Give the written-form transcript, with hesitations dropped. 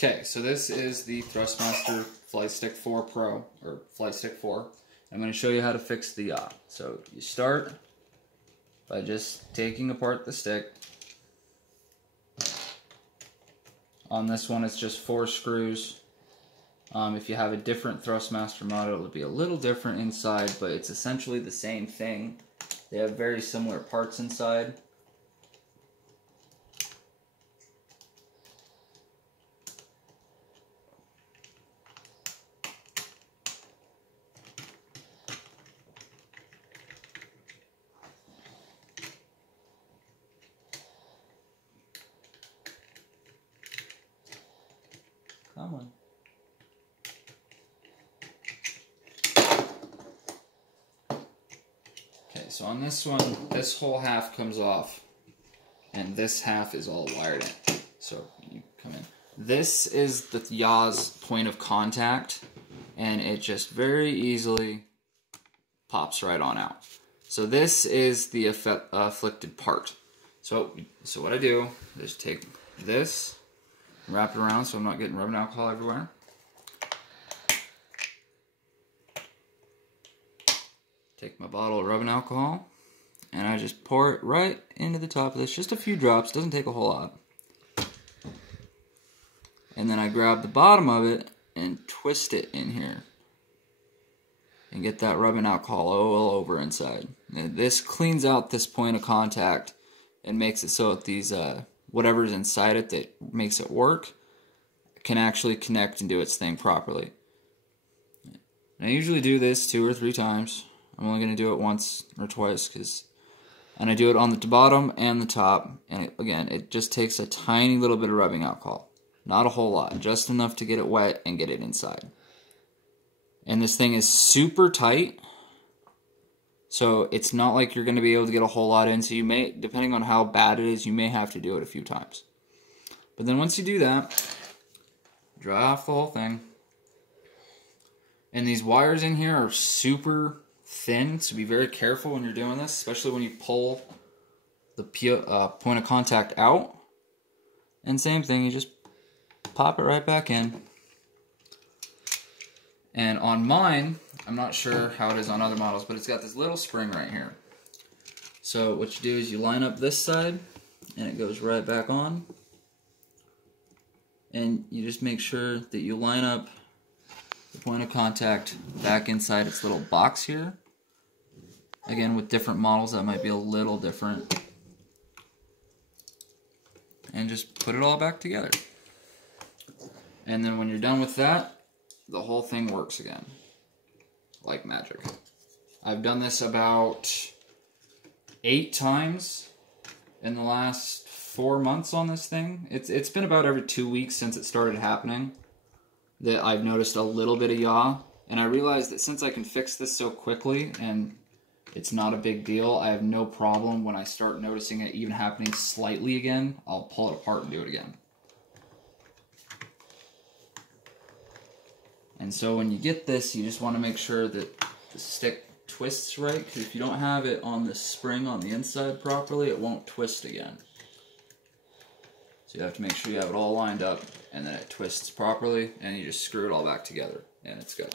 Okay, so this is the Thrustmaster Flight Stick 4 Pro, or Flight Stick 4. I'm going to show you how to fix the yaw. So you start by just taking apart the stick. On this one it's just 4 screws. If you have a different Thrustmaster model, it'll be a little different inside, but it's essentially the same thing. They have very similar parts inside. Come on. Okay, so on this one, this whole half comes off, and this half is all wired in. So you come in. This is the Yaw Z point of contact, and it just very easily pops right on out. So this is the afflicted part. So what I do is take this, wrap it around so I'm not getting rubbing alcohol everywhere. Take my bottle of rubbing alcohol and I just pour it right into the top of this. Just a few drops, doesn't take a whole lot. And then I grab the bottom of it and twist it in here. And get that rubbing alcohol all over inside. And this cleans out this point of contact and makes it so that these whatever's inside it that makes it work can actually connect and do its thing properly. And I usually do this 2 or 3 times. I'm only going to do it once or twice, and I do it on the bottom and the top, and again, it just takes a tiny little bit of rubbing alcohol. Not a whole lot, just enough to get it wet and get it inside. And this thing is super tight, so it's not like you're going to be able to get a whole lot in, so you may, depending on how bad it is, you may have to do it a few times. But then once you do that, dry off the whole thing. And these wires in here are super thin, so be very careful when you're doing this, especially when you pull the point of contact out. And same thing, you just pop it right back in. And on mine, I'm not sure how it is on other models, but it's got this little spring right here. So what you do is you line up this side, and it goes right back on. And you just make sure that you line up the point of contact back inside its little box here. Again, with different models that might be a little different. And just put it all back together. And then when you're done with that, the whole thing works again. Like magic. I've done this about 8 times in the last 4 months on this thing. It's been about every 2 weeks since it started happening that I've noticed a little bit of yaw, and I realized that since I can fix this so quickly and it's not a big deal, I have no problem when I start noticing it even happening slightly again, I'll pull it apart and do it again. And so when you get this, you just want to make sure that the stick twists right, because if you don't have it on the spring on the inside properly, it won't twist again. So you have to make sure you have it all lined up, and then it twists properly, and you just screw it all back together, and it's good.